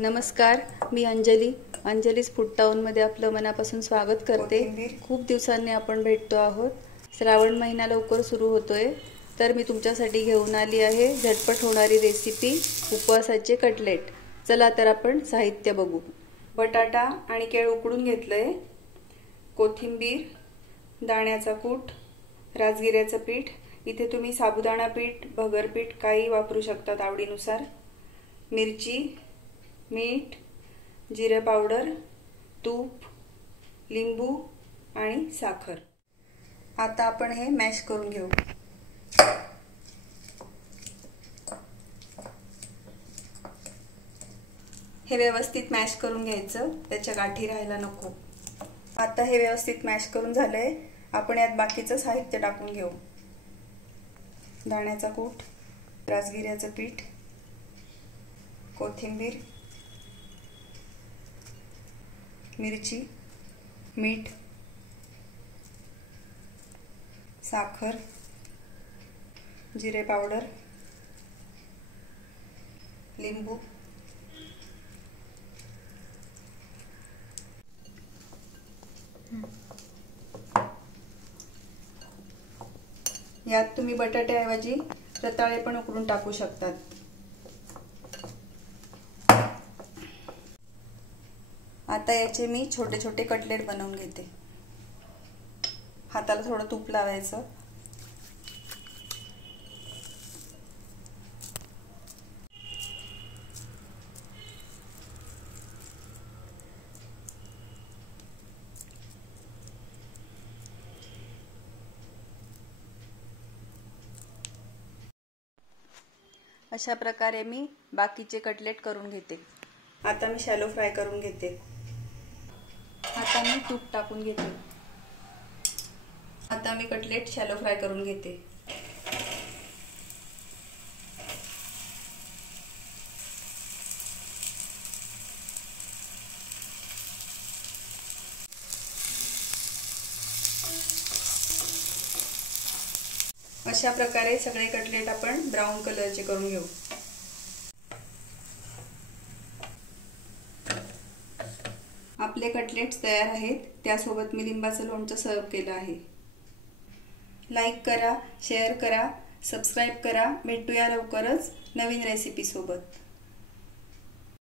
नमस्कार, मी अंजली's फूड टाउनमध्ये आपलं मनापासून स्वागत करते। खूप दिवसांनी आपण भेटतो आहोत। श्रावण महिना लवकर सुरू होतोय, तर मी तुमच्यासाठी घेऊन आली आहे झटपट होणारी रेसिपी उपवासाचे कटलेट। चला तर आपण साहित्य बघू। बटाटा आणि केळ उकडून घेतलंय, कोथिंबीर, दाण्याचा कूट, राजगिऱ्याचं पीठ, इथे तुम्ही साबुदाणा पीठ, भगर पीठ काही वापरू शकतात आवडीनुसार, मिरची, मीठ, जिरे पावडर, तूप, लिंबू आणि साखर। आता आपण हे मॅश करून घेऊ। हे व्यवस्थित मॅश करून घ्यायचं, त्याच्या गाठी राहायला नको। आता हे व्यवस्थित मॅश करून झालंय, आपण यात बाकीचं साहित्य टाकून घेऊ। दाण्याचा कूट, राजगिऱ्याचं पीठ, कोथिंबीर, मिरची, मीठ, साखर, जिरे पावडर, लिंबू, यात तुम्ही बटाट्याऐवजी रताळे पण उकडून टाकू शकतात। आता याचे मी छोटे छोटे कटलेट बनवून घेते। हाताला थोडं तूप लावायचं, अशा प्रकारे मी बाकीचे कटलेट करून घेते। आता मी शॅलो फ्राय करून घेते। आता मी तूप टाकून घेते। आता मी कटलेट शॅलो फ्राय करून घेते। अशा प्रकारे सगळे कटलेट आपण ब्राऊन कलरचे करून घेऊ। आपले कटलेट्स तयार आहेत, त्यासोबत मी लिंबाचं लोणचं सर्व केलं आहे। लाईक करा, शेअर करा, सबस्क्राइब करा। भेटूया लवकरच नवीन रेसिपी सोबत।